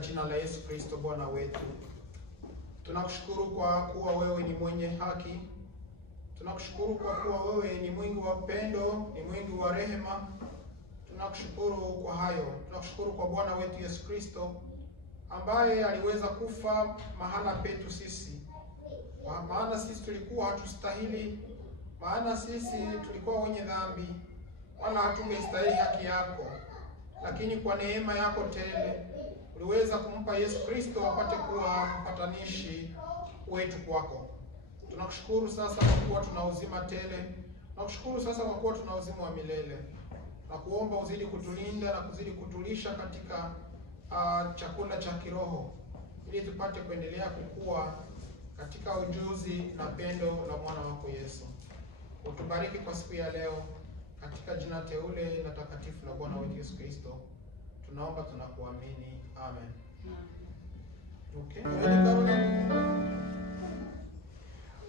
jina la Yesu Kristo Bwana wetu. Tunakushukuru kwa kuwa wewe ni mwenye haki. Tunakushukuru kwa kuwa wewe ni mwingi wa upendo, ni mwingi wa rehema. Tunakushukuru kwa hayo. Tunakushukuru kwa Bwana wetu Yesu Kristo ambaye aliweza kufa mahala petu sisi. Kwa maana sisi tulikuwa hatustahili, maana sisi tulikuwa wenye dhambi, wala hatungestahili haki yako. Lakini kwa neema yako tele uliweza kumpa Yesu Kristo apate kuwa mpatanishi wetu kwako. Tunakushukuru sasa kwa kuwa tuna uzima tele. Tunakushukuru sasa kwa kuwa tuna uzima wa milele. Na kuomba uzidi kutulinda na kuzidi kutulisha katika chakula cha kiroho, ili tupate kuendelea kukua katika ujuzi na pendo la mwana wako Yesu. Utubariki kwa siku ya leo katika jina teule na takatifu la Bwana wetu Yesu Kristo. Tunaomba, tunakuamini. Amen. Okay.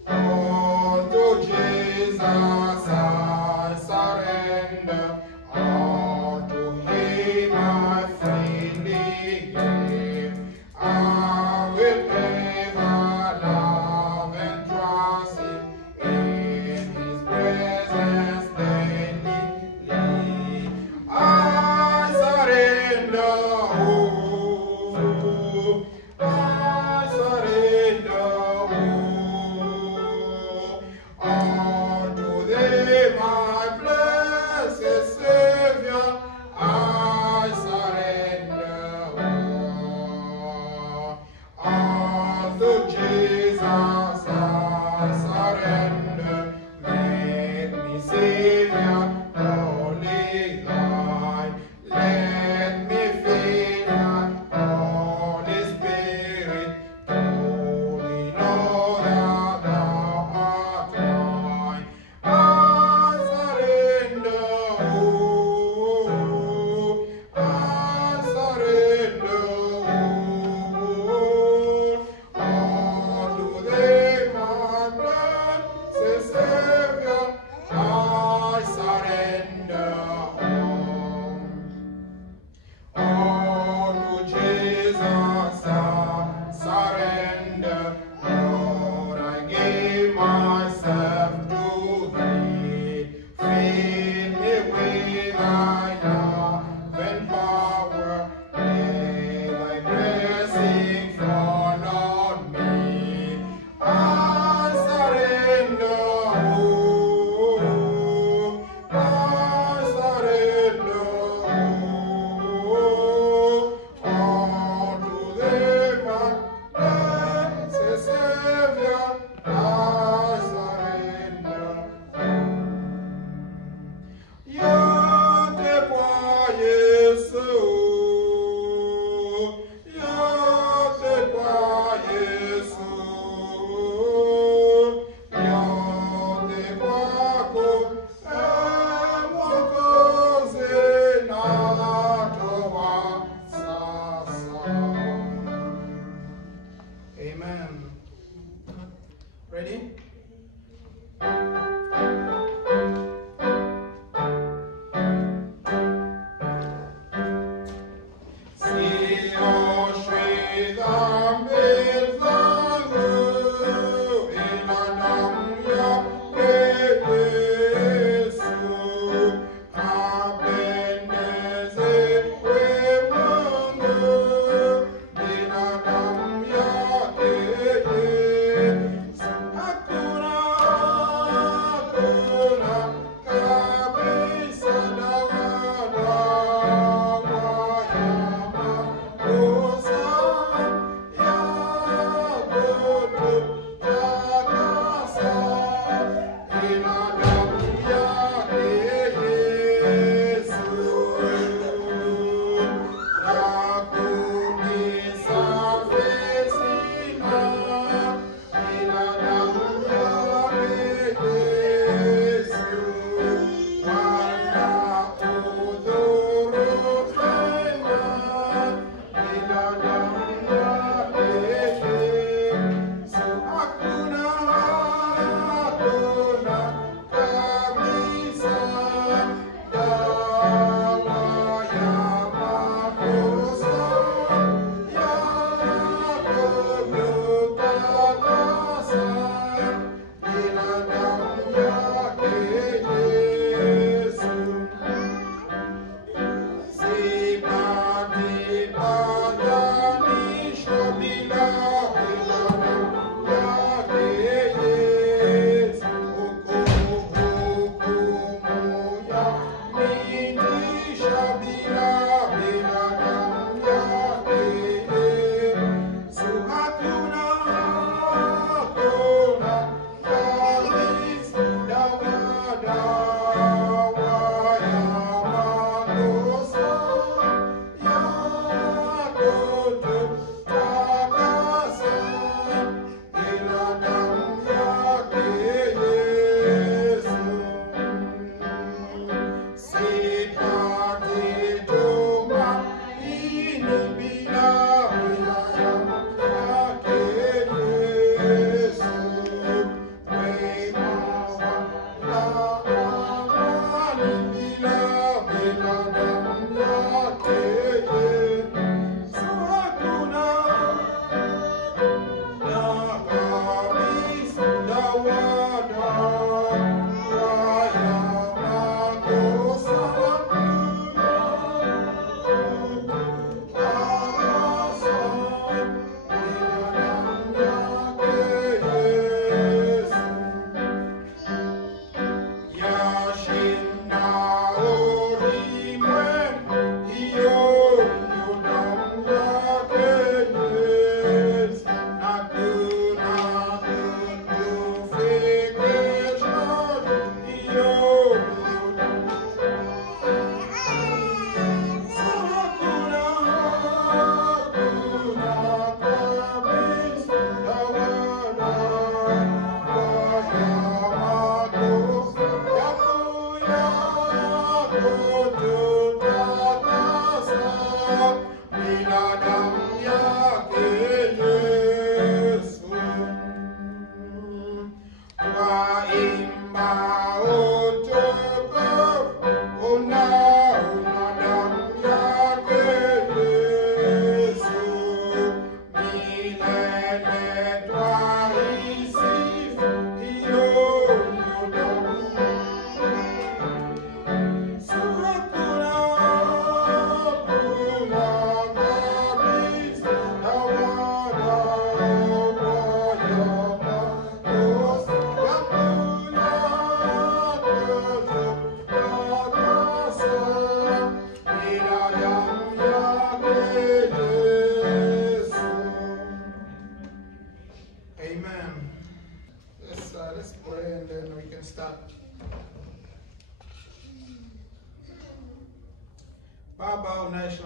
Oh, to Jesus I surrender. All to Him I freely give. I will ever love and trust Him in His presence daily. I surrender, oh, I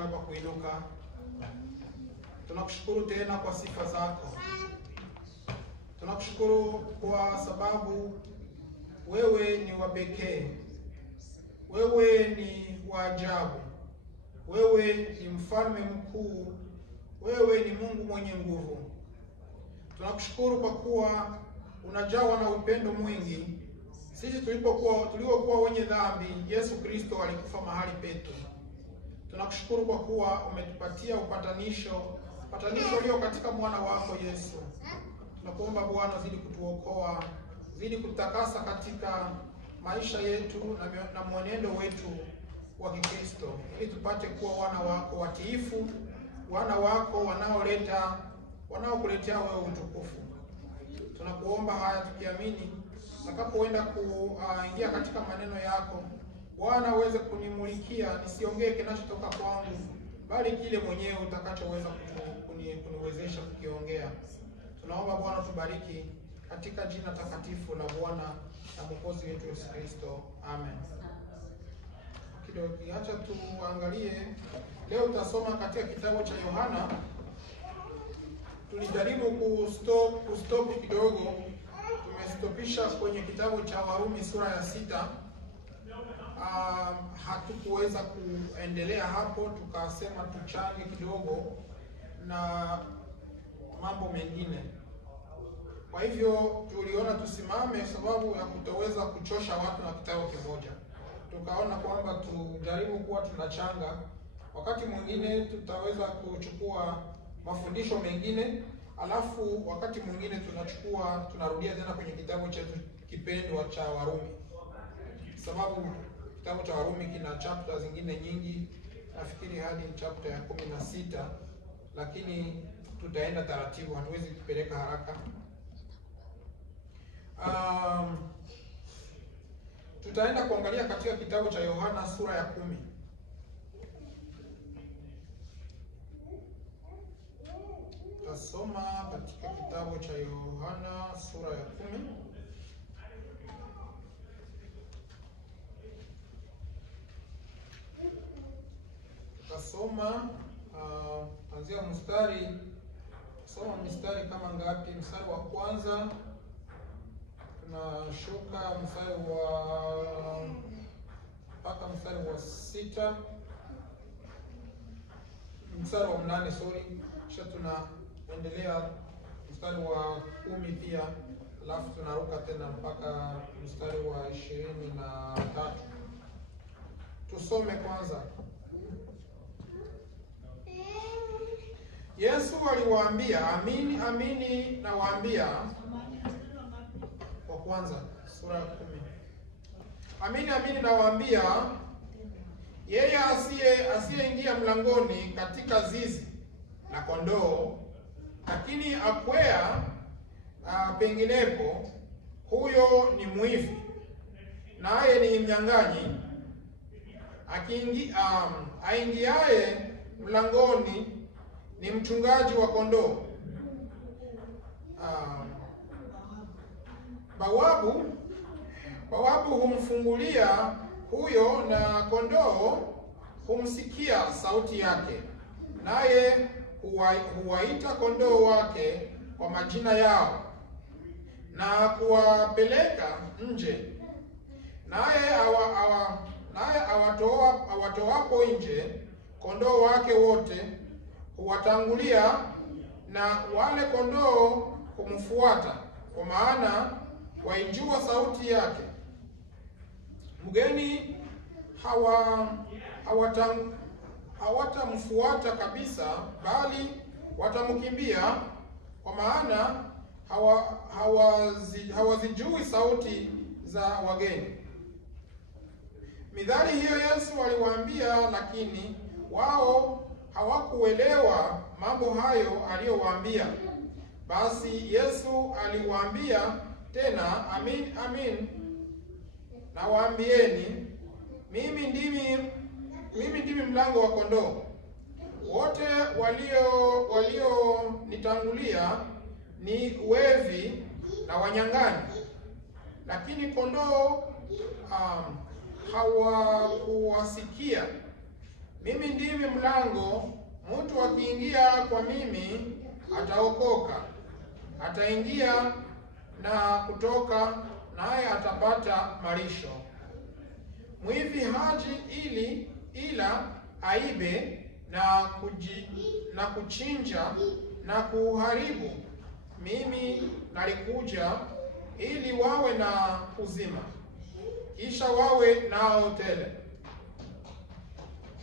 mahali pa kuinuka. Tunakushukuru tena kwa sifa zako. Tunakushukuru kwa sababu wewe ni wa pekee. Wewe ni wa ajabu. Wewe ni mfalme mkuu. Wewe ni Mungu mwenye nguvu. Tunakushukuru kwa kuwa unajawa na upendo mwingi. Sisi tuliokuwa wenye dhambi, Yesu Kristo alikufa mahali petu. Tunakushukuru kwa kuwa umetupatia upatanisho ulio katika mwana wako Yesu. Tunakuomba Bwana, zidi kutuokoa, zidi kutakasa katika maisha yetu na mwenendo wetu wa Kikristo, ili tupate kuwa wana wako watiifu, wana wako wanaokuletea wewe utukufu. Tunakuomba haya tukiamini, nitakapoenda kuingia katika maneno yako, Bwana uweze kunimulikia, nisiongee kinachotoka kwangu, bali kile mwenyewe utakachoweza kuniwezesha kukiongea. Tunaomba Bwana tubariki katika jina takatifu la Bwana na Mwokozi wetu Yesu Kristo. Amen. Acha tuangalie leo, tutasoma katika kitabu cha Yohana. Tulijaribu kustop kidogo, tumestopisha kwenye kitabu cha Warumi sura ya 6. Hatukuweza kuendelea hapo, tukasema tuchange kidogo na mambo mengine. Kwa hivyo tuliona tusimame sababu ya kutoweza kuchosha watu na kitabu kimoja. Tukaona kwamba tujaribu kuwa tunachanga. Wakati mwingine tutaweza kuchukua mafundisho mengine, alafu wakati mwingine tunarudia tena kwenye kitabu chetu kipendwa cha Warumi. Sababu kitabu cha Warumi kina chapter zingine nyingi, nafikiri hadi chapter ya 16, lakini tutaenda taratibu, hatuwezi kupeleka haraka. Tutaenda kuangalia katika kitabu cha Yohana sura ya 10. Tutasoma katika kitabu cha Yohana sura ya 10. Tutasoma anzia mstari kama ngapi? Mstari wa kwanza tunashuka mstari wa mpaka mstari wa 6, mstari wa 8 kisha tunaendelea mstari wa 10 pia, alafu tunaruka tena mpaka mstari wa 23. Tusome kwanza. Yesu aliwaambia, amini amini nawaambia, kwa kwanza sura ya 10. Amini amini nawaambia, yeye asiyeingia mlangoni katika zizi la kondoo, lakini akwea penginepo, huyo ni mwivi, naye ni mnyang'anyi. Aingiaye mlangoni ni mchungaji wa kondoo. Bawabu humfungulia huyo, na kondoo humsikia sauti yake, naye huwaita kondoo wake kwa majina yao na kuwapeleka nje. Naye awatoapo nje kondoo wake wote huwatangulia, na wale kondoo kumfuata, kwa maana waijua sauti yake. Mgeni hawatamfuata kabisa, bali watamkimbia, kwa maana hawazijui sauti za wageni. Midhali hiyo Yesu aliwaambia, lakini wao hawakuelewa mambo hayo aliyowaambia. Basi Yesu aliwaambia tena, amin amin nawaambieni, mimi ndimi mlango wa kondoo. Wote walionitangulia ni wevi na wanyang'anyi, lakini kondoo hawakuwasikia. Mimi ndimi mlango, mtu akiingia kwa mimi ataokoka. Ataingia na kutoka, naye atapata malisho. Mwivi haji ila aibe na kuchinja na kuharibu. Mimi nalikuja ili wawe na uzima, kisha wawe nao tele.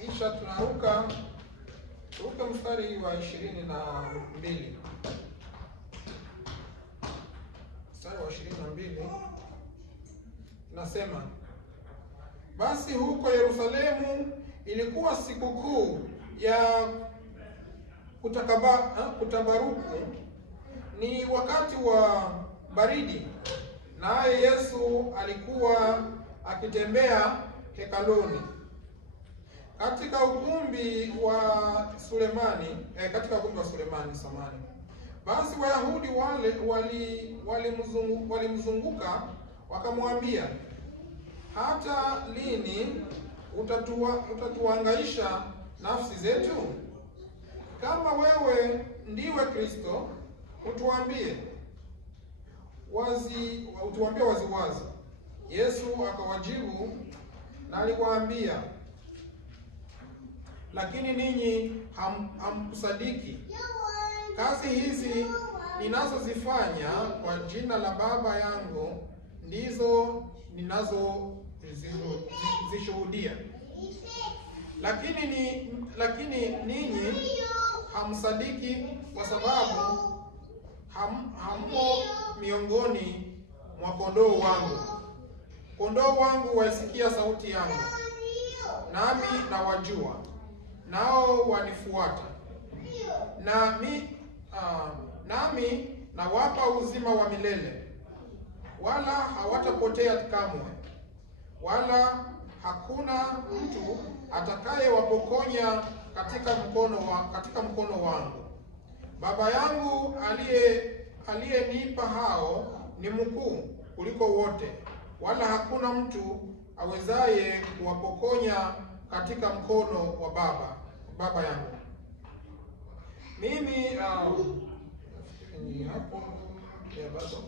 Kisha tunaruka mstari wa 22. Mstari wa 22 nasema, basi huko Yerusalemu ilikuwa sikukuu ya kutabaruku, ni wakati wa baridi, naye Yesu alikuwa akitembea hekaluni katika ukumbi wa Sulemani, samani. Basi Wayahudi walimzunguka wakamwambia, hata lini utatuhangaisha nafsi zetu? Kama wewe ndiwe Kristo, utuambie waziwazi. Yesu akawajibu na aliwaambia, lakini ninyi hamkusadiki. Kazi hizi ninazozifanya kwa jina la Baba yangu ndizo ninazozishuhudia. Lakini ninyi hamsadiki kwa sababu hammo miongoni mwa kondoo wangu. Kondoo wangu waisikia sauti yangu, nami nawajua, nao wanifuata. Nami nawapa uzima wa milele, wala hawatapotea kamwe, wala hakuna mtu atakayewapokonya katika mkono wangu. Baba yangu aliyenipa hao ni mkuu kuliko wote, wala hakuna mtu awezaye kuwapokonya katika mkono wa baba yangu. Mimi ni hapo ya bado.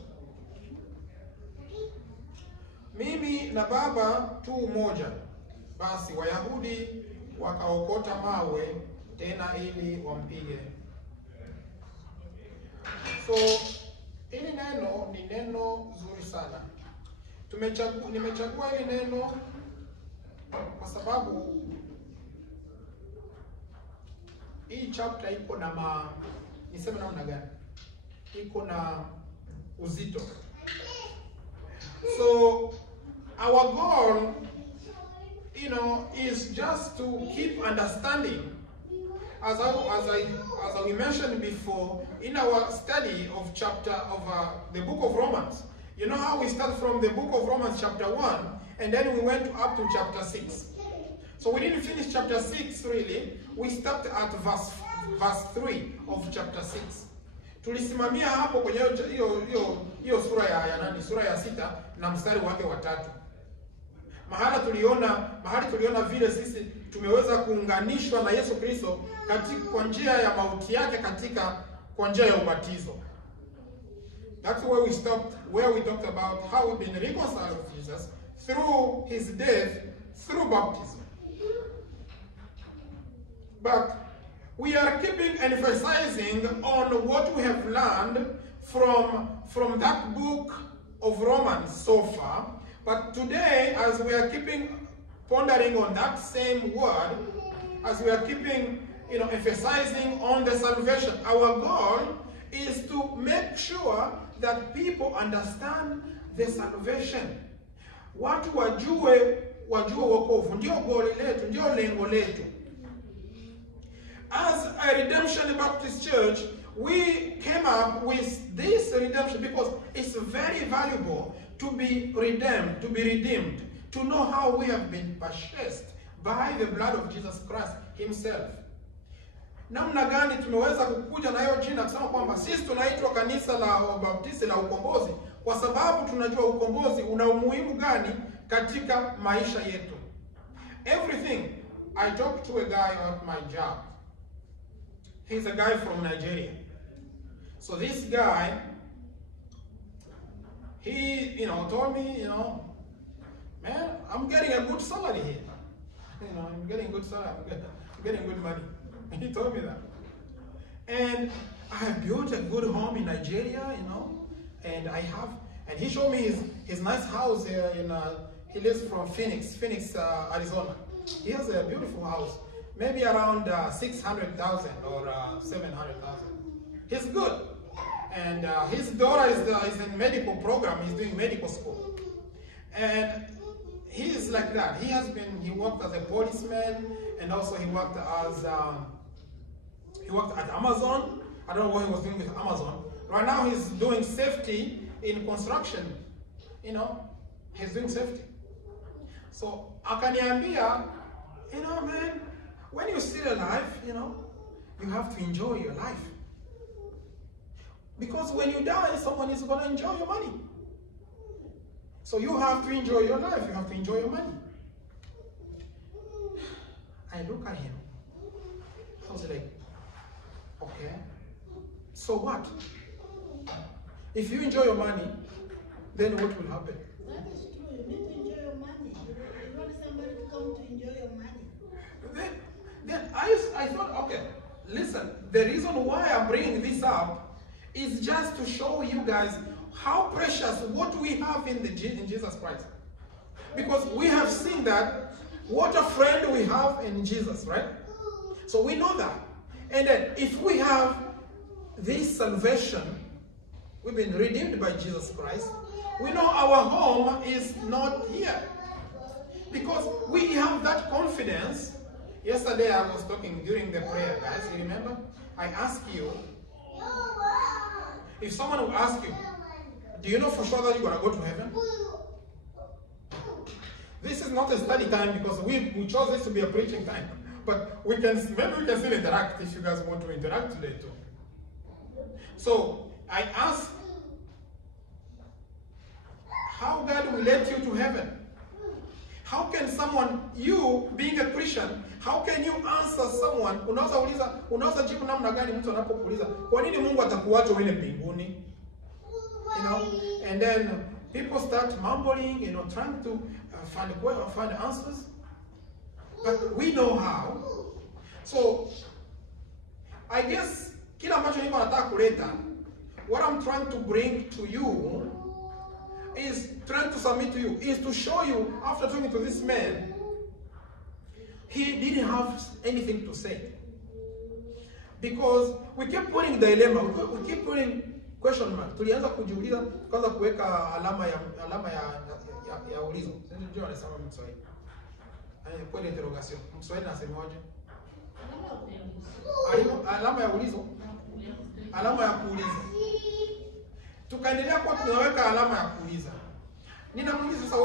Mimi na Baba tu moja. Basi Wayahudi wakaokota mawe tena ili wampige. So hili neno ni neno zuri sana. Nimechagua hili neno kwa sababu hii chapter iko na niseme namna gani? Iko na uzito. So our goal, is just to keep understanding. As we mentioned before, in our study of the book of Romans, you know how we start from the book of Romans chapter 1, and then we went up to chapter 6. So we didn't finish chapter 6 really. We stopped at verse 3 of chapter 6. Tulisimamia hapo kwenye hiyo sura ya 6 na mstari wake wa 3. Mahali tuliona vile sisi tumeweza kuunganishwa na Yesu Kristo kwa njia ya mauti yake kwa njia ya ubatizo. That's where we stopped, where we talked about how we've been reconciled with Jesus through his death, through baptism. But we are keeping emphasizing on what we have learned from that book of Romans so far. But today, as we are pondering on that same word, as we are emphasizing on the salvation, our goal is to make sure that people understand the salvation. Watu wajue wokovu, ndio goli letu, ndio lengo letu. As a Redemption Baptist Church, we came up with this redemption because it's very valuable to be redeemed, to know how we have been purchased by the blood of Jesus Christ himself. Namna gani tumeweza kukuja na hiyo jina kusema kwamba sisi tunaitwa kanisa la Baptisti la ukombozi kwa sababu tunajua ukombozi una umuhimu gani katika maisha yetu. Everything, I talked to a guy at my job. He's a guy from Nigeria. So this guy, he, told me, man, I'm getting a good salary here. I'm getting good salary. I'm getting good money. He told me that. And I have built a good home in Nigeria, and he showed me his nice house here he lives from Phoenix, Arizona. He has a beautiful house, maybe around 600,000 or 700,000. He's good. And his daughter is in medical program. He's doing medical school. And he is like that. He worked as a policeman, and also he worked at Amazon. I don't know what he was doing with Amazon. Right now he's doing safety in construction. He's doing safety. So akaniambia, man, when you're still alive, you have to enjoy your life. Because when you die, someone is going to enjoy your money. So you have to enjoy your life. You have to enjoy your money. I look at him. I was like, okay, so what? If you enjoy your money, then what will happen? That is true. You need to enjoy your money. You want somebody to come to enjoy your money. Then I thought, okay, listen, the reason why I'm bringing this up is just to show you guys how precious what we have in Jesus Christ. Because we have seen that, what a friend we have in Jesus, right? So we know that. And then if we have this salvation, we've been redeemed by Jesus Christ, we know our home is not here. Because we have that confidence. Yesterday I was talking during the prayer, guys, you remember? I asked you, if someone will ask you, do you know for sure that you're going to go to heaven? This is not a study time because we chose this to be a preaching time. But maybe we can still interact if you guys want to interact today too. So I asked, how God will let you to heaven? How can someone, you being a Christian, how can you answer someone, unaweza jibu namna gani mtu anapokuuliza, kwa nini Mungu atakuacha uende mbinguni? And then people start mumbling, trying to find answers. But we know how. So, I guess, kila ambacho niko nataka kuleta, what I'm trying to bring to you, is trying to submit to you, is to show you, after talking to this man, he didn't have anything to say. Because we kept putting dilemma, we keep putting question mark. Tulianza kujiuliza, tukaanza kuweka alama ya ulizo. Sijui wanasema Mswahili. Kwa interrogation. Mswahili nasemaje? Alama ya ulizo. Alama ya kuuliza. Tukaendelea kwa tunaweka alama ya kuuliza. Ninamuuliza sasa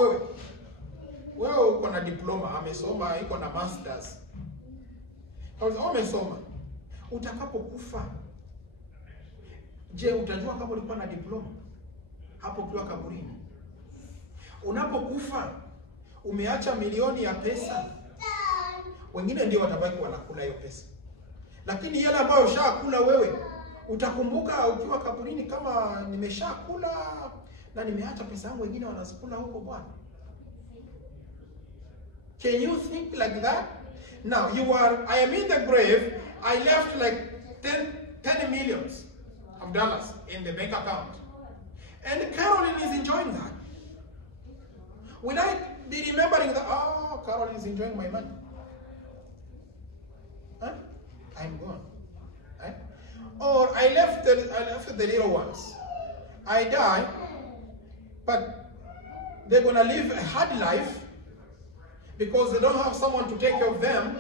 wewe uko na diploma, amesoma, iko na masters. Amesoma. Utakapokufa, je, utajua kama ulikuwa na diploma hapo ukiwa kaburini? Unapokufa, umeacha milioni ya pesa, wengine ndio watabaki wanakula hiyo pesa. Lakini yale ambayo ushakula wewe, utakumbuka ukiwa kaburini kama nimeshakula na nimeacha pesa yangu, wengine wanazikula huko bwana. Can you think like that? Now, I am in the grave, I left like 10 millions of dollars in the bank account. And Caroline is enjoying that. Will I be remembering that, oh, Caroline is enjoying my money? Huh? I'm gone. Right? Or I left the little ones. I die, but they're going to live a hard life because they don't have someone to take care of them.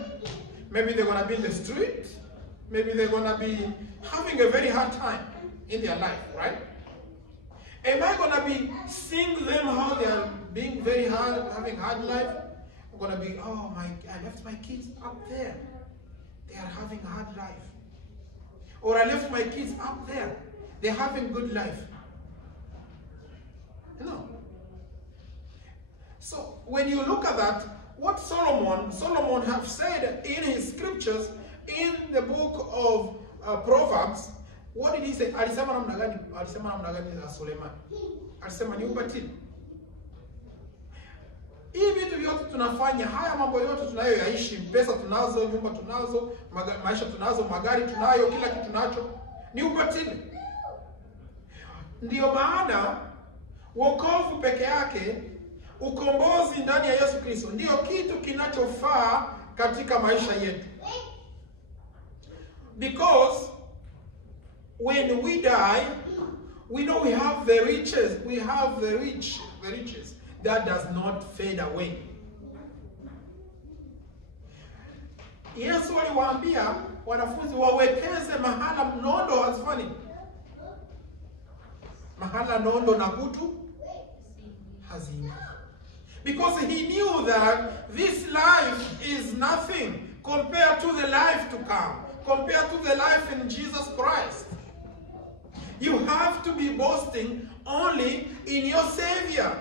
Maybe they're going to be in the street. Maybe they're going to be having a very hard time in their life, right? Am I going to be seeing them how they are being very hard, having hard life? I'm going to be, oh my, I left my kids up there. They are having a hard life. Or I left my kids up there. They're having good life. No. So when you look at that, what Solomon have said in his scriptures in the book of Proverbs. What did he say? Alisema namna gani? Alisema namna gani za Suleiman? Alisema ni ubatili. Hii vitu vyote tunafanya, haya mambo yote tunayoyaishi, pesa tunazo, nyumba tunazo, maisha tunazo, magari tunayo, kila kitu tunacho, ni ubatili. Ndiyo maana wokovu peke yake, ukombozi ndani ya Yesu Kristo, ndiyo kitu kinachofaa katika maisha yetu. Because when we die, we know we have the riches. We have the riches that does not fade away. Yesu aliwaambia wanafunzi wawekeze mahala nondo hazifani. Mahala nondo na kutu hazina. Because he knew that this life is nothing compared to the life to come, compared to the life in Jesus Christ. You have to be boasting only in your Savior.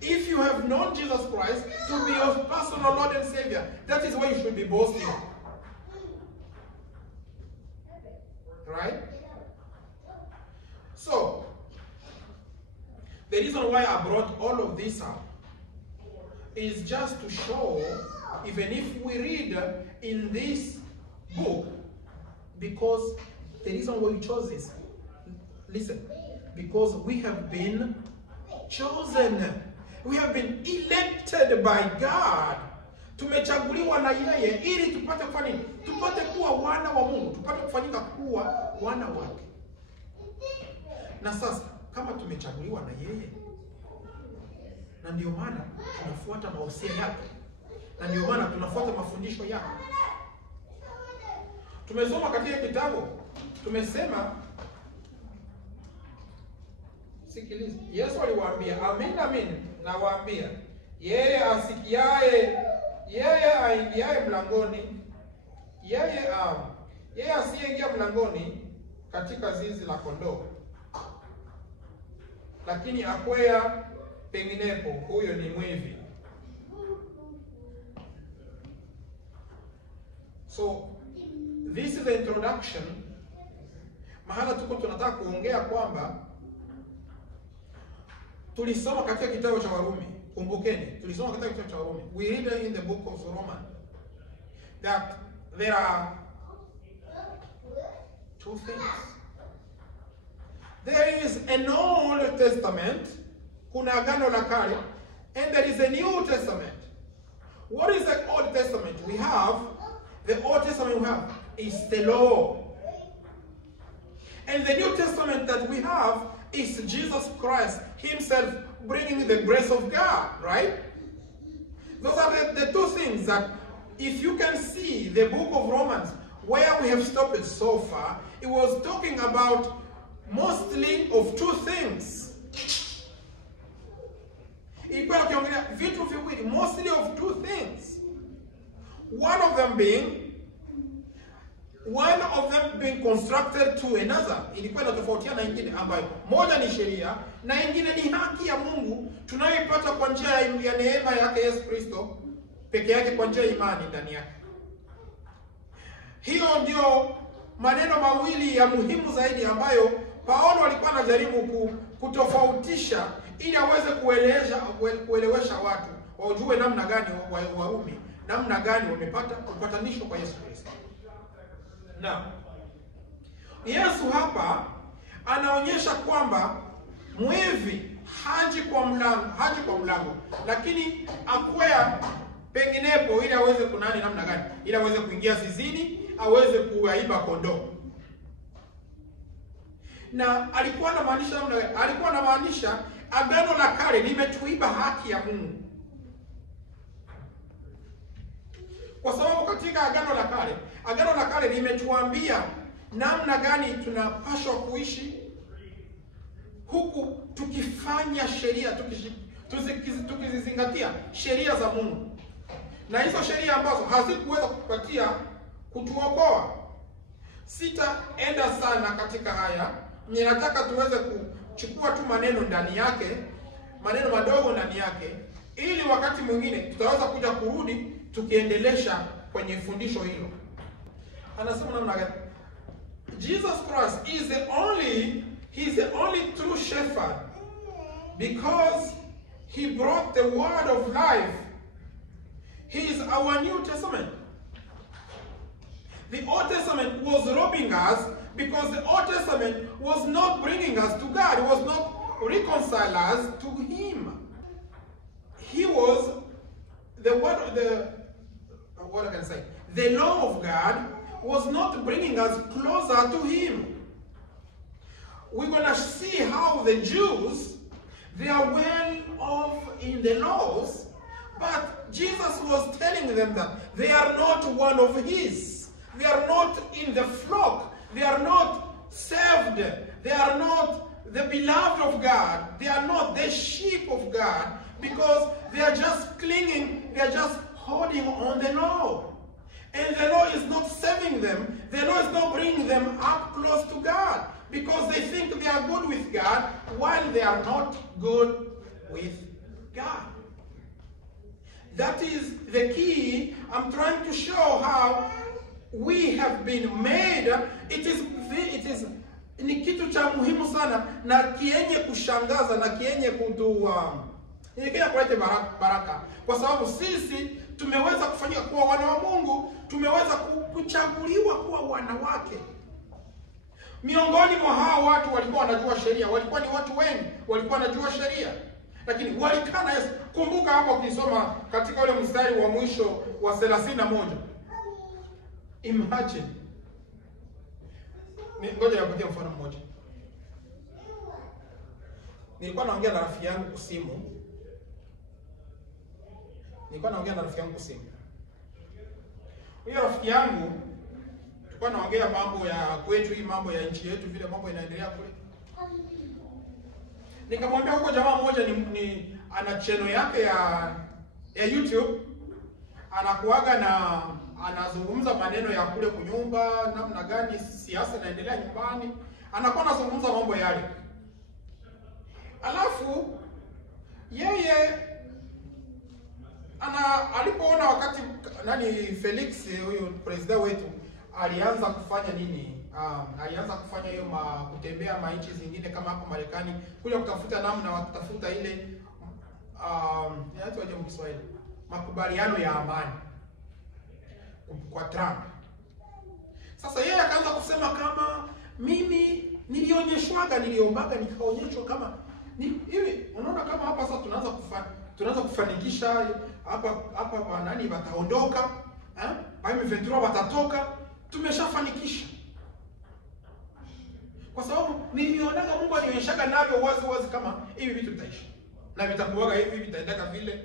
If you have known Jesus Christ to be your personal Lord and Savior, that is why you should be boasting. Right? So, the reason why I brought all of this up is just to show, even if we read in this book, because the reason why we chose this, listen, because we have been chosen. We have been elected by God. Tumechaguliwa na yeye ili tupate kufanya nini? Tupate kuwa wana wa Mungu, tupate kufanyika kuwa wana wake. Na sasa kama tumechaguliwa na yeye, na ndio maana tunafuata mahusia yake, na ndio maana tunafuata mafundisho yake. Tumesoma katika kitabu, tumesema, sikiliza, Yesu aliwaambia, amin amin nawaambia, yeye asikiaye, yeye aingiaye mlangoni, yeye asiyeingia mlangoni katika zizi la kondoo, lakini akwea penginepo, huyo ni mwivi. So this is the introduction. Mahala tuko tunataka kuongea kwamba tulisoma katika kitabu cha Warumi. Kumbukeni, tulisoma katika kitabu cha Warumi. We read in the book of Romans that there are two things. There is an Old Testament, kuna agano la kale, and there is a New Testament. What is the Old Testament? We have, the Old Testament we have is the law. And the New Testament that we have is Jesus Christ himself bringing the grace of God, right? Those are the two things that, if you can see the book of Romans, where we have stopped so far, it was talking about mostly of two things. Ilikuwa akiongelea vitu viwili, mostly of two things. One of them being constructed to another. Ilikuwa inatofautiana na nyingine, ambayo moja ni sheria na nyingine ni haki ya Mungu tunayoipata kwa njia ya neema yake Yesu Kristo peke yake, kwa njia ya imani ndani yake. Hiyo ndio maneno mawili ya muhimu zaidi ambayo Paulo alikuwa anajaribu kutofautisha ili aweze kuelewesha watu wajue namna gani Warumi, namna gani wamepata upatanisho kwa Yesu Kristo. Na Yesu hapa anaonyesha kwamba mwivi haji kwa mlango, lakini akwea penginepo ili aweze kunani namna gani? Ili aweze kuingia zizini, aweze kuiba kondoo. Na alikuwa anamaanisha namna gani? Alikuwa anamaanisha agano la kale limetuiba haki ya Mungu. Kwa sababu katika agano la kale limetuambia namna gani tunapaswa kuishi huku tukifanya sheria, tukizizingatia sheria za Mungu. Na hizo sheria ambazo hazikuweza kutuokoa. Sitaenda sana katika haya. Ninataka tuweze kuchukua tu maneno ndani yake, maneno madogo ndani yake, ili wakati mwingine tutaweza kuja kurudi tukiendelesha kwenye fundisho hilo. Anasema namna gani? Jesus Christ is the only true shepherd, because he brought the word of life. He is our New Testament. The Old Testament was robbing us because the Old Testament was not bringing us to God. It was not reconciling us to Him. He was the law of God was not bringing us closer to Him. We're going to see how the Jews, they are well off in the laws, but Jesus was telling them that they are not one of His. They are not in the flock. They are not saved. They are not the beloved of God. They are not the sheep of God, because they are just clinging, they are just holding on the law. And the law is not saving them. The law is not bringing them up close to God, because they think they are good with God while they are not good with God. That is the key. I'm trying to show how we have been made. It is ni kitu cha muhimu sana na kienye kushangaza na kienye kuleta baraka, kwa sababu sisi tumeweza kufanyika kuwa wana wa Mungu, tumeweza kuchaguliwa kuwa wanawake. Miongoni mwa hao watu walikuwa wanajua sheria, walikuwa ni watu wengi, walikuwa wanajua sheria, lakini walikana Yesu. Kumbuka hapo ukisoma katika ule mstari wa mwisho wa 31. Imagine. Ngoja nipatie mfano mmoja. Nilikuwa naongea na rafiki yangu kwa simu. Huyo rafiki yangu tulikuwa naongea mambo ya kwetu, hii mambo ya nchi yetu, vile mambo inaendelea kule. Nikamwambia huko jamaa mmoja ni ana channel yake ya YouTube, anakuaga na anazungumza maneno ya kule kunyumba, namna gani siasa inaendelea nyumbani, anakuwa anazungumza mambo yale. Alafu yeye alipoona wakati Felix, huyu president wetu, alianza kufanya nini? Alianza kufanya hiyo kutembea nchi zingine kama hapo Marekani, kuja kutafuta namna wa kutafuta ile inaitwaje kwa Kiswahili, makubaliano ya amani kwa Trump. Sasa yeye akaanza kusema kama mimi niliombaga nikaonyeshwa kama hivi. Unaona kama hapa sasa tunaanza kufanikisha hapa nani wataondoka, Ventura watatoka, tumeshafanikisha. Kwa sababu nilionaga Mungu anionyeshaga navyo wazi kama hivi vitu vitaisha. Na vitakuwaga hivi, vitaendeka vile.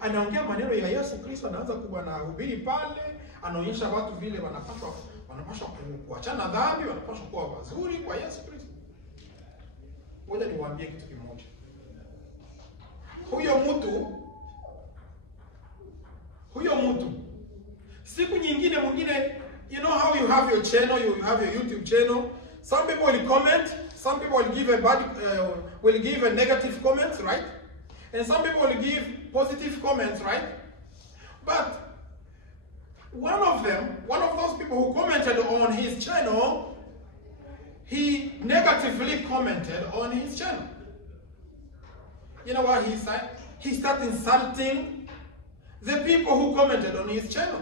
Anaongea maneno ya Yesu Kristo, anaanza kuwa na hubiri pale, anaonyesha watu vile wanapaswa kuachana dhambi, wanapaswa kuwa wazuri kwa Yesu Kristo. Ngoja niwaambie kitu kimoja. Huyo mtu siku nyingine mwingine, you know how you have your channel, you have your YouTube channel. Some people will comment, some people will give a negative comment, right? And some people will give positive comments, right? But one of those people who commented on his channel, he negatively commented on his channel. You know what he said? He started insulting the people who commented on his channel.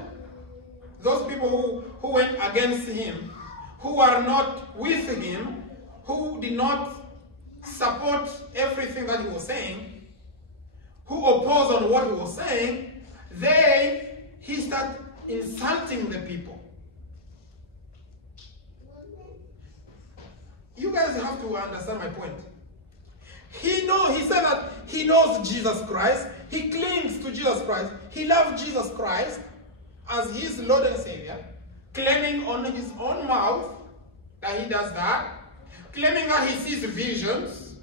Those people who went against him, who are not with him, who did not support everything that he was saying, who opposed on what he was saying, he started insulting the people. You guys have to understand my point. He said that he knows Jesus Christ. He clings to Jesus Christ. He loves Jesus Christ as his Lord and Savior, claiming on his own mouth that he does that, claiming that he sees visions.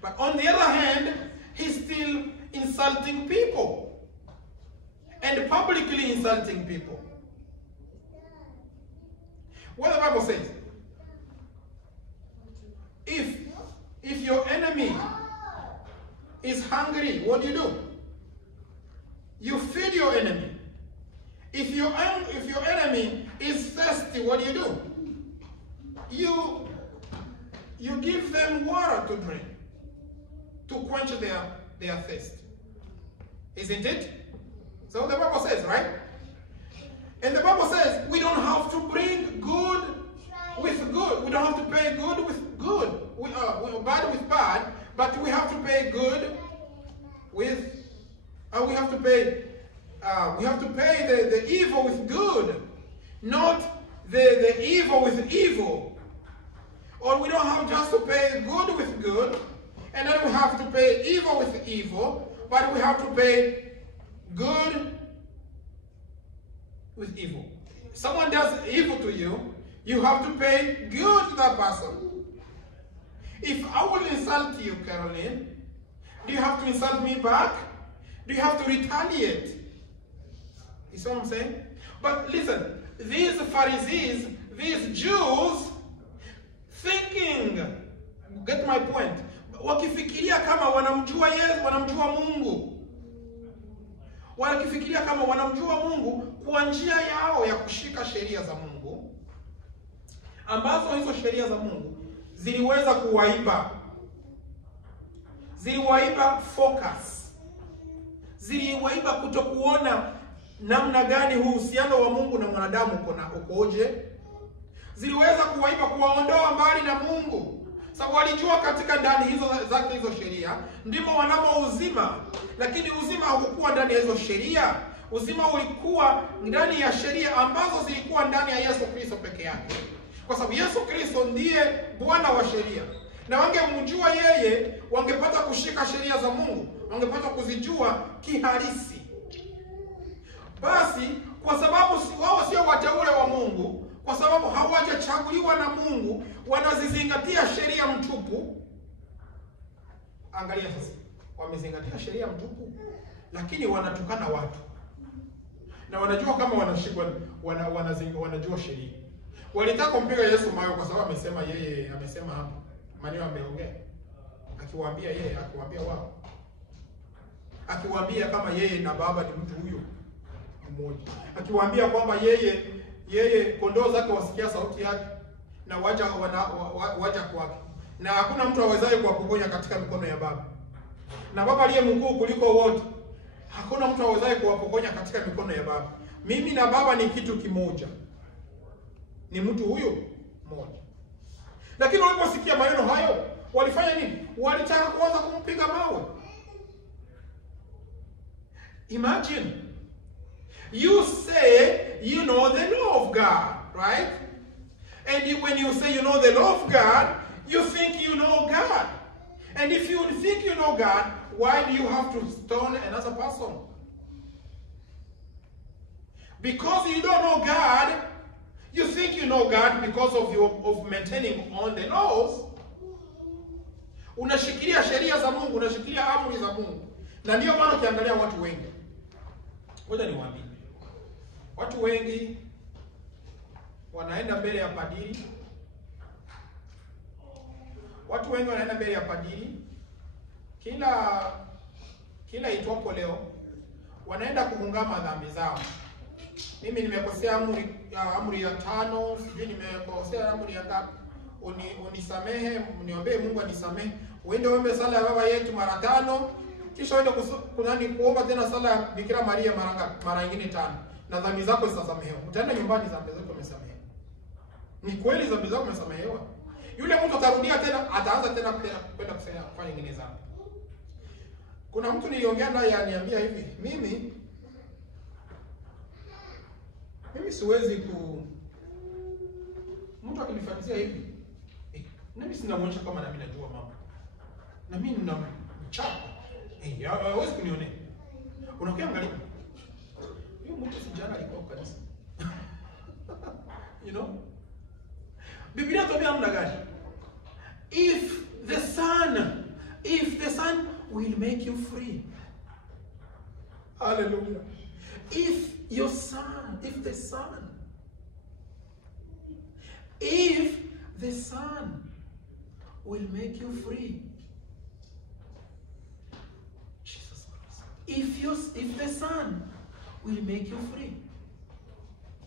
But on the other hand, he's still insulting people and publicly insulting people. What the Bible says, if If your enemy is hungry, what do? You feed your enemy. If your enemy is thirsty, what do? You give them water to drink, to quench their thirst. Isn't it? So the Bible says, right? And the Bible says we don't have to bring good with good. We don't have to pay good with good. Bad with bad, but we have to pay good with. We have to pay the evil with good, not the evil with evil. Or we don't have just to pay good with good, and then we have to pay evil with evil, but we have to pay good with evil. If someone does evil to you, you have to pay good to that person. If I will insult you, Caroline, do you have to insult me back? Do you have to retaliate? You see what I'm saying? But listen, these Pharisees, these Jews, thinking, get my point, wakifikiria kama wanamjua Yesu, wanamjua Mungu. Wakifikiria kama wanamjua Mungu kwa njia yao ya kushika sheria za Mungu, ambazo hizo sheria za Mungu ziliweza ziliwaiba focus, ziliwaiba kutokuona namna gani uhusiano wa Mungu na mwanadamu ukoje. Ziliweza kuwaondoa mbali na Mungu. Sababu walijua katika ndani hizo sheria ndimo wanamo uzima, lakini uzima haukuwa ndani ya hizo sheria. Uzima ulikuwa ndani ya sheria ambazo zilikuwa ndani ya Yesu Kristo peke yake. Kwa sababu Yesu Kristo ndiye Bwana wa sheria. Na wangemjua yeye, wangepata kushika sheria za Mungu, wangepata kuzijua kihalisi. Basi kwa sababu wao sio wateule wa Mungu, kwa sababu hawajachaguliwa na Mungu, wanazizingatia sheria mtupu. Angalia sasa, wamezingatia sheria mtupu, lakini wanatukana watu. Na wanajua kama wanashikwa, wanajua sheria. Walitaka kumpiga Yesu mawe kwa sababu amesema hapo. Maneno ameongea. Akiwaambia yeye, akiwaambia wao. Akiwaambia kama yeye na Baba ni mtu huyo mmoja. Akiwaambia kwamba yeye kondoo zake wasikia sauti yake na waja kwake. Na hakuna mtu awezaye kuwapokonya katika mikono ya Baba. Na Baba aliye mkuu kuliko wote. Hakuna mtu awezaye kuwapokonya katika mikono ya Baba. Mimi na Baba ni kitu kimoja. Ni mtu huyo mmoja. Lakini waliposikia maneno hayo, walifanya nini? Walitaka kuanza kumpiga mawe. Imagine, you say you know the law of God, right? And when you say you know the law of God, you think you know God. And if you think you know God, why do you have to stone another person? Because you don't know God, you think you know God because of maintaining all the laws. Unashikilia sheria za Mungu, unashikilia amri za Mungu. Na ndio maana ukiangalia watu wengi, ngoja niwaambie, watu wengi wanaenda mbele ya padiri. Watu wengi wanaenda mbele ya padiri kila itwapo leo, wanaenda kuungama dhambi zao. Mimi nimekosea amri ya 5, sijui nimekosea amri ya ngapi. Unisamehe, niombee Mungu anisamehe. Uende uombe sala ya Baba Yetu mara 5, kisha uende kuomba tena sala ya Bikira Maria mara ngapi? Mara nyingine 5. Na dhambi zako zitasamehewa. Utaenda nyumbani, dhambi zako umesamehewa. Ni kweli dhambi zako umesamehewa. Yule mtu atarudia tena, ataanza tena kwenda kufanya nyingine dhambi. Kuna mtu niliongea naye aniambia hivi, mimi siwezi mtu akinifanyia hivi, mimi sinamuonyesha kama na mimi najua mambo. Na mimi nina mchapa. Hawezi kunionea. Unakiangalia. Huyo mtu sijana alikuwa kanisa. You know? Biblia inatuambia namna gani? If the Son will make you free. Hallelujah. If the Son will make you free. Jesus Christ. If the Son will make you free,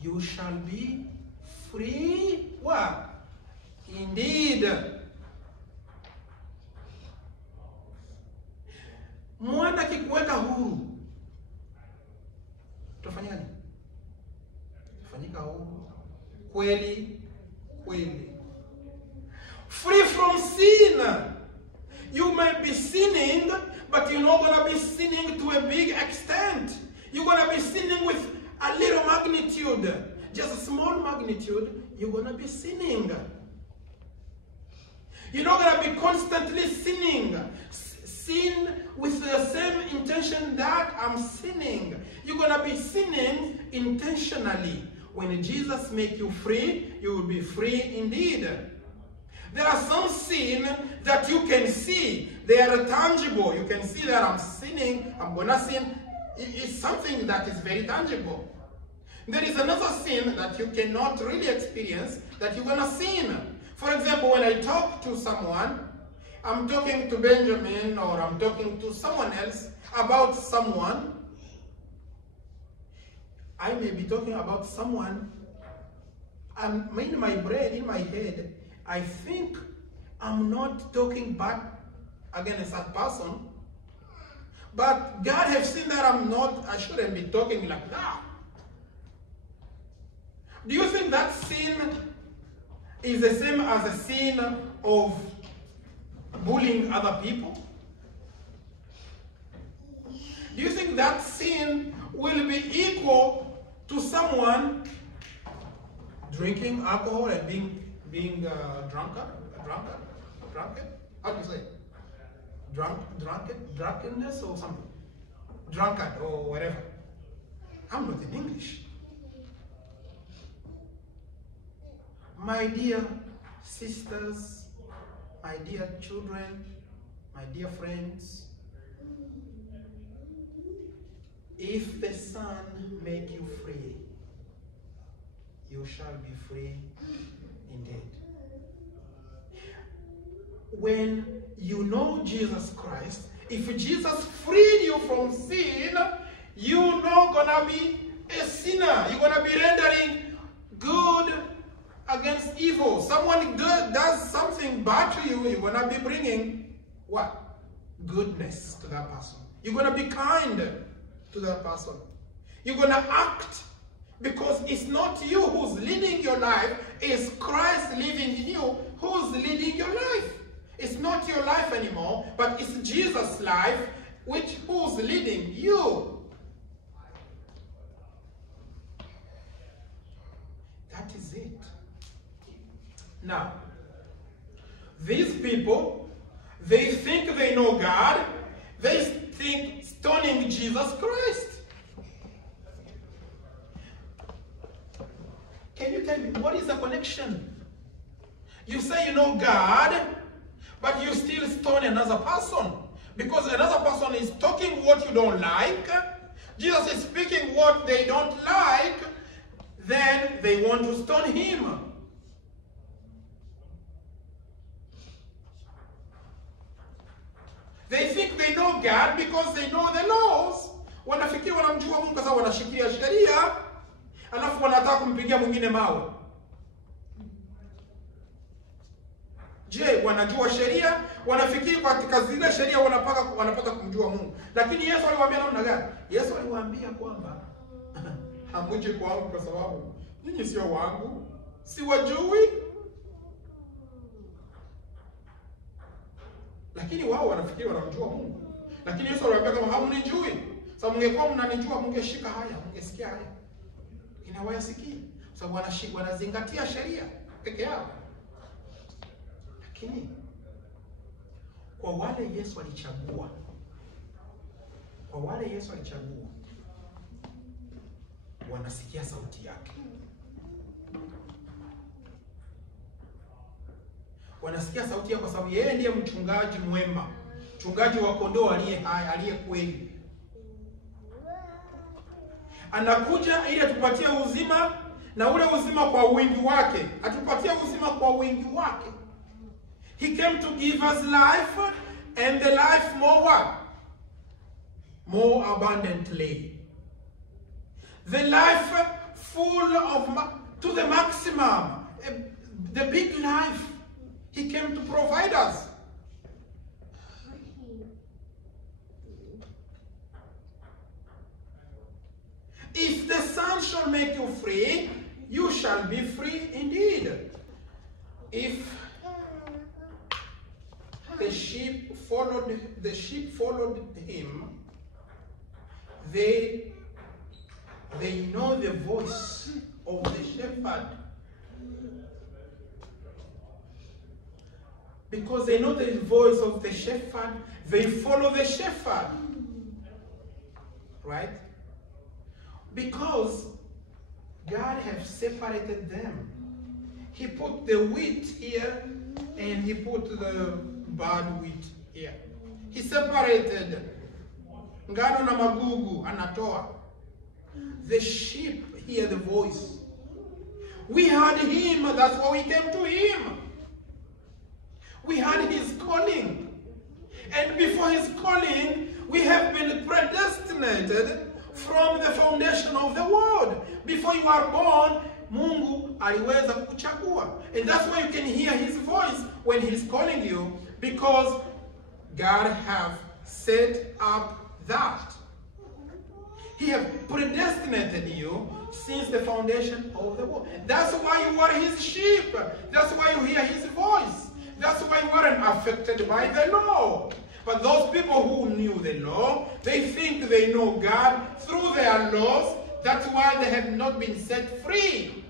you shall be free. What? Indeed. Mwana kikuweka huru, utafanya nini? Utafanyika huru kweli kweli. Free from sin. You may be sinning, but you're not going to be sinning to a big extent. You're going to be sinning with a little magnitude. Just a small magnitude, you're going to be sinning. You're not going to be constantly sinning. Sin with the same intention that I'm sinning. You're going to be sinning intentionally. When Jesus makes you free, you will be free indeed. There are some sin that you can see. They are tangible. You can see that I'm sinning. I'm going to sin. It's something that is very tangible. There is another sin that you cannot really experience that you're going to sin. For example, when I talk to someone, I'm talking to Benjamin or I'm talking to someone else about someone. I may be talking about someone, and in my brain, in my head, I think I'm not talking back against that person. But God has seen that I shouldn't be talking like that. Do you think that sin is the same as the sin of bullying other people? Do you think that sin will be equal to someone drinking alcohol and being drunkard? How do you say it? Drunkenness or something? Drunkard or whatever. I'm not in English. My dear sisters, my dear children, my dear friends, if the Son make you free, you shall be free indeed. When you know Jesus Christ, if Jesus freed you from sin, you're not gonna be a sinner. You're gonna be rendering good against evil. Someone does something bad to you, you're gonna be bringing what? Goodness to that person. You're gonna be kind to that person. You're gonna act because it's not you who's leading your life, it's Christ living in you who's leading your life. It's not your life anymore, but it's Jesus' life who's leading you. That is it. Now, these people, they think they know God. They think stoning Jesus Christ. Can you tell me, what is the connection? You say you know God, but you still stone another person. Because another person is talking what you don't like. Jesus is speaking what they don't like. Then they want to stone him. They think they know God because they know the laws. Wanafikiri wanamjua Mungu kwa sababu wanashikilia sheria, alafu wanataka kumpigia mwingine mawe. Je, wanajua sheria? Wanafikiri katika zile sheria wanapata kumjua Mungu. Lakini Yesu aliwaambia namna gani? Yesu aliwaambia kwamba hamuje kwangu kwa sababu nyinyi sio wangu, siwajui. Lakini wao wanafikiri wanamjua Mungu. Lakini Yesu aliwaambia kama hamnijui. Sababu mngekuwa mnanijua mngeshika haya, mngesikia haya. Inawayasikia. Sababu wanazingatia sheria peke yao. Lakini kwa wale Yesu alichagua, wanasikia sauti yake. Wanasikia sauti yake kwa sababu yeye ndiye mchungaji mwema, mchungaji wa kondoo aliye hai, aliye kweli. Anakuja ili atupatie uzima, na ule uzima kwa wingi wake. Atupatie uzima kwa wingi wake. He came to give us life, and the life more what? More abundantly. The life full of, to the maximum. The big life. He came to provide us. If the Son shall make you free, you shall be free indeed. If the sheep followed him, they know the voice of the shepherd. Because they know the voice of the shepherd, they follow the shepherd. Right? Because God has separated them. He put the wheat here and he put the bad wheat here. He separated ngano na magugu, anatoa. The sheep hear the voice. We heard him, that's why we came to him. We heard his calling. And before his calling, we have been predestinated from the foundation of the world. Before you are born, Mungu aliweza kukuchagua. And that's why you can hear his voice when he's calling you, because God have set up that. He have predestinated you since the foundation of the world. That's why you are his sheep. That's why you hear his voice. That's why you weren't affected by the law. But those people who knew the law, they think they know God through their laws. That's why they have not been set free.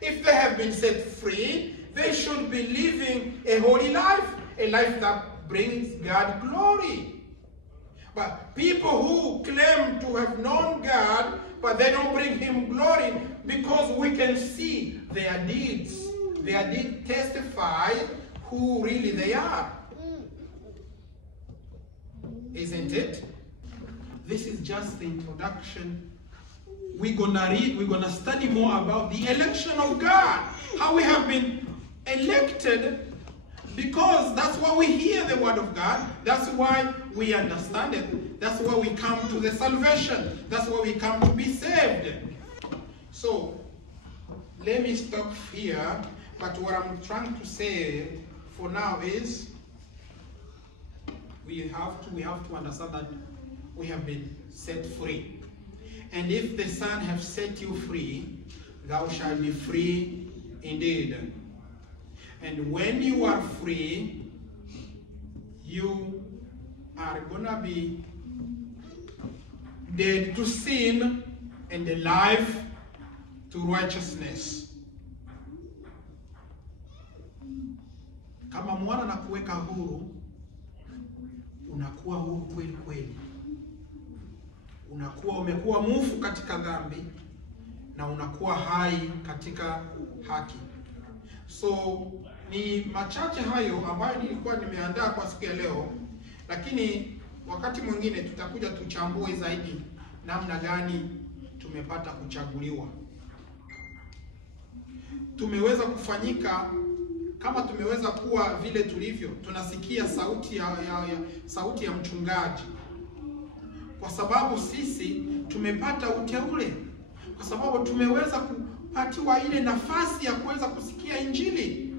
If they have been set free, they should be living a holy life, a life that brings God glory. But people who claim to have known God, but they don't bring him glory, because we can see their deeds. Their deeds testify who really they are. Isn't it? This is just the introduction. We're gonna study more about the election of God. How we have been elected, because that's why we hear the word of God. That's why we understand it. That's why we come to the salvation. That's why we come to be saved. So, let me stop here. But what I'm trying to say for now is, we have to understand that we have been set free. And if the Son have set you free, thou shalt be free indeed. And when you are free, you are gonna be dead to sin and alive to righteousness. Kama mwana na kuweka huru, unakuwa huru kweli kweli. Umekuwa mufu katika dhambi na unakuwa hai katika haki. So ni machache hayo ambayo nilikuwa nimeandaa kwa siku ya leo, lakini wakati mwingine tutakuja tuchambue zaidi namna gani tumepata kuchaguliwa. Tumeweza kufanyika kama tumeweza kuwa vile tulivyo. Tunasikia sauti ya mchungaji kwa sababu sisi tumepata uteule, kwa sababu tumeweza kupatiwa ile nafasi ya kuweza kusikia Injili.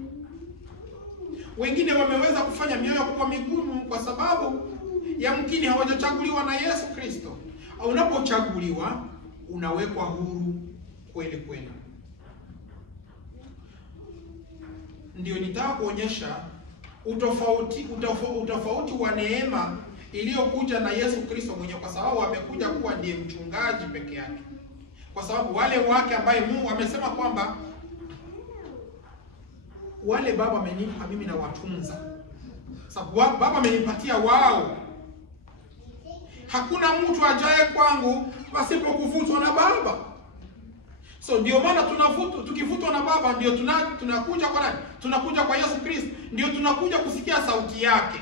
Wengine wameweza kufanya mioyo kuwa migumu kwa sababu yamkini hawajachaguliwa na Yesu Kristo. Unapochaguliwa unawekwa huru kweli kweli. Ndio nitaka kuonyesha utofauti wa neema iliyokuja na Yesu Kristo mwenyewe, kwa sababu amekuja kuwa ndiye mchungaji peke yake. Kwa sababu wale wake ambaye Mungu amesema kwamba wale Baba amenipa mimi na watunza. Sababu Baba amenipatia wao. Hakuna mtu ajaye kwangu pasipokuvutwa na Baba. So ndio maana tukivutwa na Baba ndio tunakuja kwa nani? Tunakuja kwa Yesu Kristo. Ndio tunakuja kusikia sauti yake.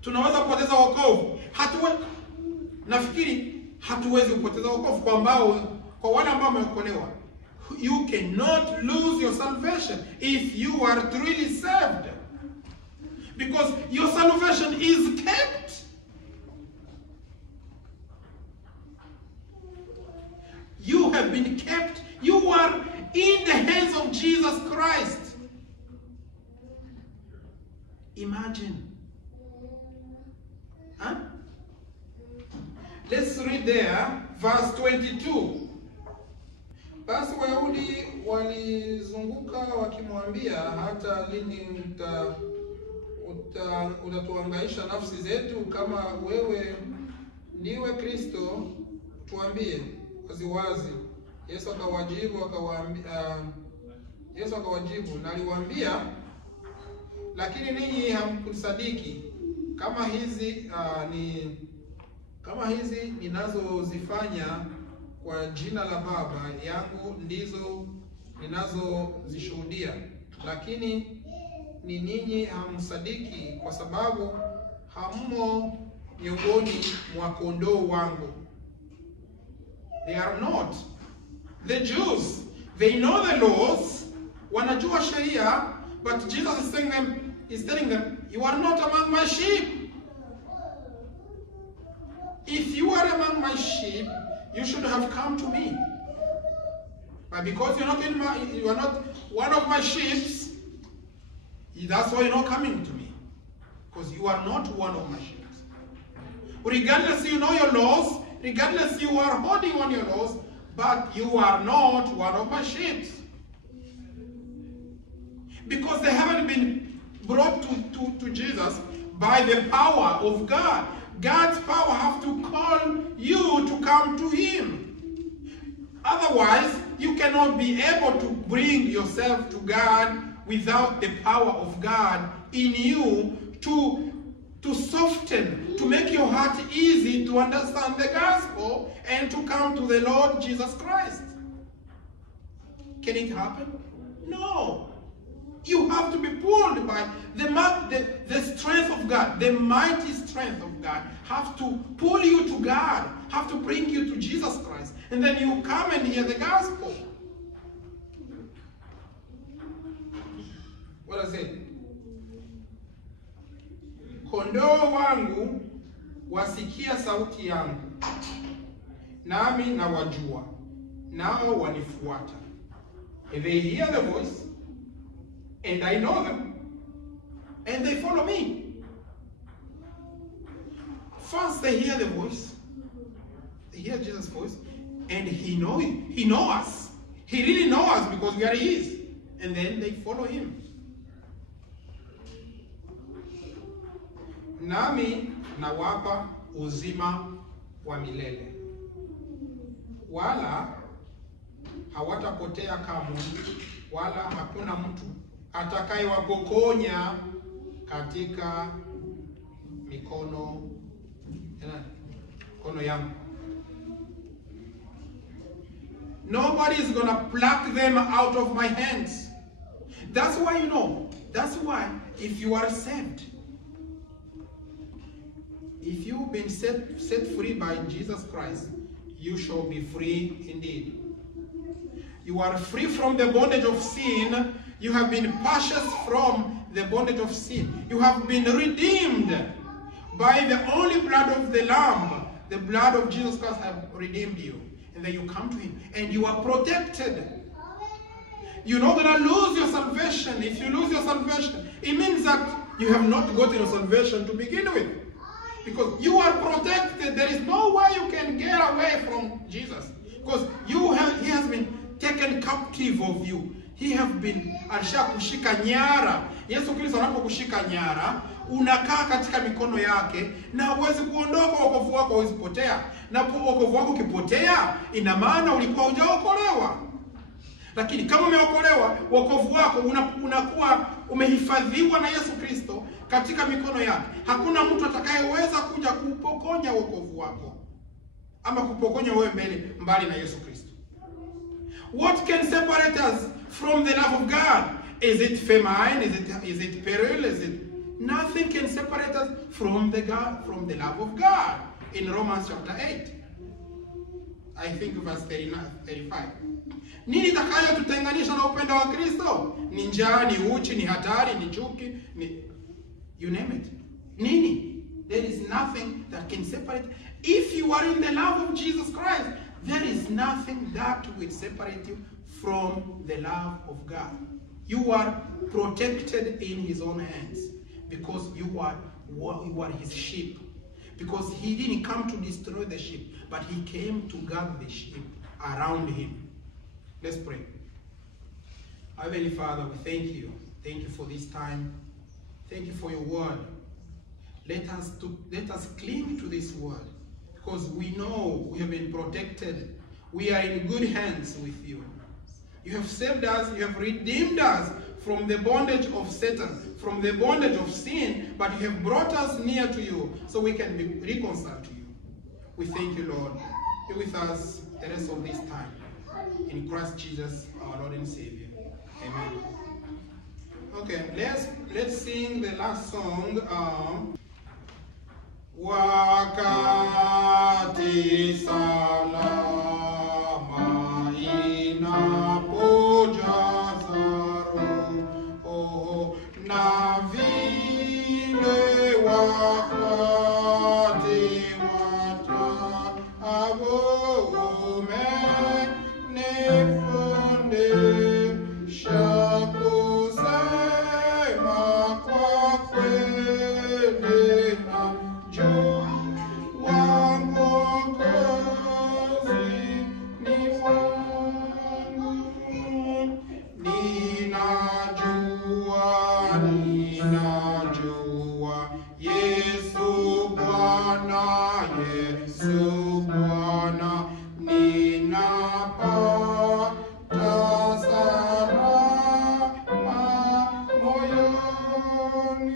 Tunaweza kupoteza wokovu. Nafikiri hatuwezi kupoteza wokovu kwa wale ambao wameokolewa. You cannot lose your salvation if you are truly saved. Because your salvation is kept. You have been kept. You are in the hands of Jesus Christ. Imagine. Huh? Let's read there, verse 22. Basi Wayahudi walizunguka wakimwambia, hata lini utatuhangaisha nafsi zetu? Kama wewe ndiwe Kristo, tuambie waziwazi. Yesu akawajibu, naliwaambia, lakini ninyi hamkusadiki. Kama hizi ninazozifanya kwa jina la Baba yangu ndizo ninazozishuhudia, lakini ni ninyi hamsadiki kwa sababu hammo miongoni mwa kondoo wangu. They are not. The Jews, they know the laws, wanajua sheria, but Jesus is telling them, you are not among my sheep. If you are among my sheep, you should have come to me. But because you are not one of my sheep, that's why you're not coming to me. Because you are not one of my sheep. Regardless you know your laws, regardless you are holding on your laws, but you are not one of my sheep. Because they haven't been brought to Jesus by the power of God. God's power has to call you to come to Him. Otherwise, you cannot be able to bring yourself to God without the power of God in you to soften, to make your heart easy to understand the gospel and to come to the Lord Jesus Christ. Can it happen? No. You have to be pulled by the strength of God, the mighty strength of God. Have to pull you to God, have to bring you to Jesus Christ. And then you come and hear the gospel. What does it? Kondoo wangu wasikia sauti yangu, nami nawajua, nao wanifuata. They hear the voice, and I know them, and they follow me. First they hear the voice, they hear Jesus' voice, and He knows us. He really knows us because we are His. And then they follow Him. Nami nawapa uzima wa milele, wala hawatapotea kamwe, wala hakuna mtu atakayewapokonya katika mikono yangu. Nobody is going to pluck them out of my hands. That's why that's why if you are saved, if you've been set free by Jesus Christ, you shall be free indeed. You are free from the bondage of sin. You have been purchased from the bondage of sin. You have been redeemed by the only blood of the Lamb. The blood of Jesus Christ has redeemed you. And then you come to Him and you are protected. You're not going to lose your salvation. If you lose your salvation, it means that you have not gotten your salvation to begin with. Because you are protected. There is no way you can get away from Jesus. Because He has been taken captive of you. He has been alishakushika nyara. Yesu Kristo anapokushika nyara, unakaa katika mikono yake na huwezi kuondoka. Wokovu wako hauwezi potea. Na wokovu wako ukipotea, ina maana ulikuwa hujaokolewa. Lakini kama umeokolewa, wokovu wako unakuwa umehifadhiwa na Yesu Kristo katika mikono yake. Hakuna mtu atakayeweza kuja kupokonya wokovu wako ama kupokonya wewe mbali na Yesu Kristo. What can separate us from the love of God? Is it famine? Is it peril? Nothing can separate us from the love of God. In Romans chapter 8, I think verse 35. Nini itakayotutenganisha na upendo wa Kristo? Ni njaa, ni uchi, ni hatari, ni chuki, ni you name it. Nini? There is nothing that can separate. If you are in the love of Jesus Christ, there is nothing that will separate you from the love of God. You are protected in his own hands because you are his sheep. Because he didn't come to destroy the sheep, but he came to gather the sheep around him. Let's pray. Heavenly Father, we thank you. Thank you for this time. Thank you for your word. Let us cling to this word, because we know we have been protected. We are in good hands with you. You have saved us, you have redeemed us from the bondage of Satan, from the bondage of sin, but you have brought us near to you so we can be reconciled to you. We thank you, Lord. Be with us the rest of this time. In Christ Jesus, our Lord and Savior. Amen. Okay, let's sing the last song. Wakati salama inapojaza roho na vile wakati wataapo umenifundisha kusema kwa kweli na juu ninajua Yesu Bwana ninapata salama moyoni.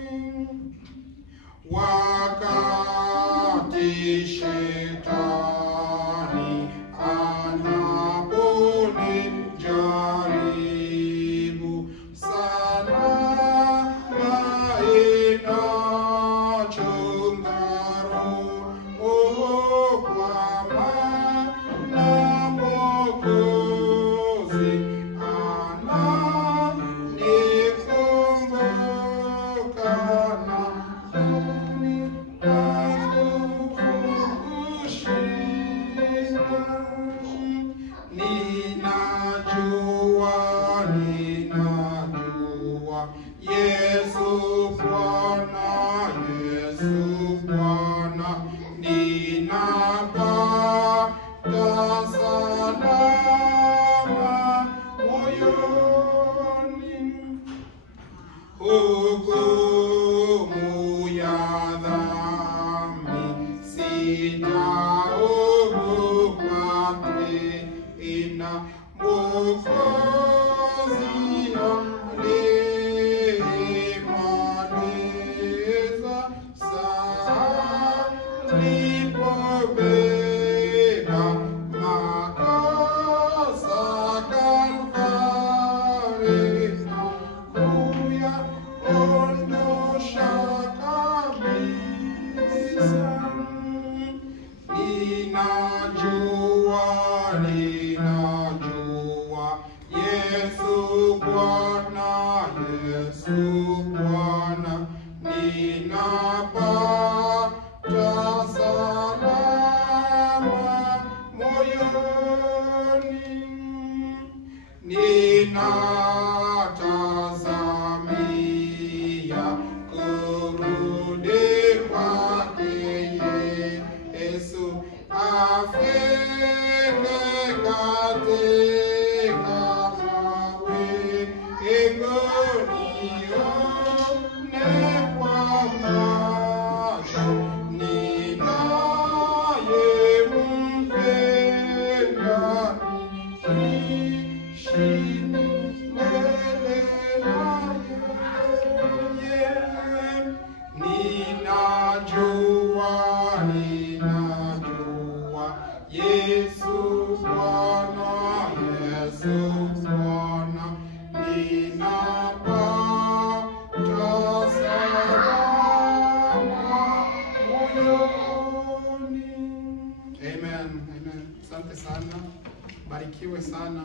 Wakati shetani anaponijaribu, salama inachunga roho, kwa maana Mwokozi ananikumbuka na ninajua Yesu Bwana ninapata salama moyoni. Hukumu ya dhambi sitaogopa tena, Mwokozi alimaliza alipobeba makosa Kalvari na kuyaondosha kabisa. Ninajua Yesu Bwana ninapata salama moyoni. Ninatazamia kurudi kwake Yesu, afike katika mawingu nione kwa macho ninayempenda, niishi milele naye. Ninajua Yesu Bwana ninapata salama moyoni. Amen. Asante sana, barikiwe sana.